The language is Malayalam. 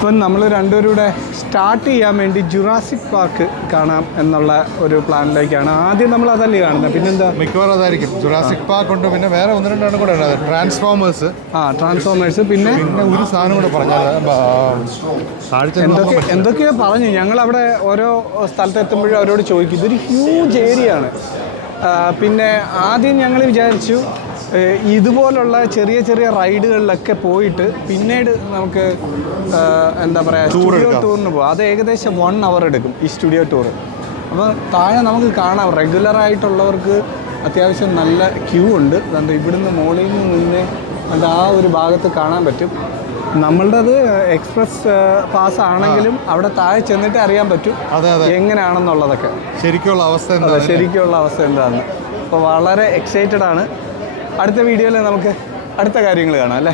ഇപ്പം നമ്മൾ രണ്ടുപേരും കൂടെ സ്റ്റാർട്ട് ചെയ്യാൻ വേണ്ടി ജുറാസിക് പാർക്ക് കാണാം എന്നുള്ള ഒരു പ്ലാനിലേക്കാണ്. ആദ്യം നമ്മൾ അതല്ലേ കാണുന്നത്, പിന്നെന്താ? മിക്കവാറും അതായിരിക്കും. ജുറാസിക് പാർക്ക് ഉണ്ട്, പിന്നെ വേറെ ഒന്ന് രണ്ടെണ്ണം കൂടെ ഉണ്ട്. ട്രാൻസ്ഫോമേഴ്സ്. ട്രാൻസ്ഫോമേഴ്സ്, പിന്നെ ഒരു സാധനം കൂടെ പറഞ്ഞാൽ എന്തൊക്കെയോ പറഞ്ഞു. ഞങ്ങളവിടെ ഓരോ സ്ഥലത്തെത്തുമ്പോഴും അവരോട് ചോദിക്കും. ഇതൊരു ഹ്യൂജ് ഏരിയ ആണ്. പിന്നെ ആദ്യം ഞങ്ങൾ വിചാരിച്ചു ഇതുപോലുള്ള ചെറിയ ചെറിയ റൈഡുകളിലൊക്കെ പോയിട്ട് പിന്നീട് നമുക്ക് എന്താ പറയുക സ്റ്റുഡിയോ ടൂറിന് പോകും. അത് ഏകദേശം 1 hour എടുക്കും ഈ സ്റ്റുഡിയോ ടൂർ. അപ്പോൾ താഴെ നമുക്ക് കാണാം റെഗുലറായിട്ടുള്ളവർക്ക് അത്യാവശ്യം നല്ല ക്യൂ ഉണ്ട്. അതുകൊണ്ട് ഇവിടുന്ന് മോളിൽ നിന്ന് അത് ആ ഒരു ഭാഗത്ത് കാണാൻ പറ്റും. നമ്മളുടേത് എക്സ്പ്രസ് പാസ് ആണെങ്കിലും അവിടെ താഴെ ചെന്നിട്ട് അറിയാൻ പറ്റും എങ്ങനെയാണെന്നുള്ളതൊക്കെ ശരിക്കുള്ള അവസ്ഥ എന്താണെന്ന്. അപ്പോൾ വളരെ എക്സൈറ്റഡ് ആണ്. അടുത്ത വീഡിയോയിൽ നമുക്ക് അടുത്ത കാര്യങ്ങൾ കാണാം അല്ലേ.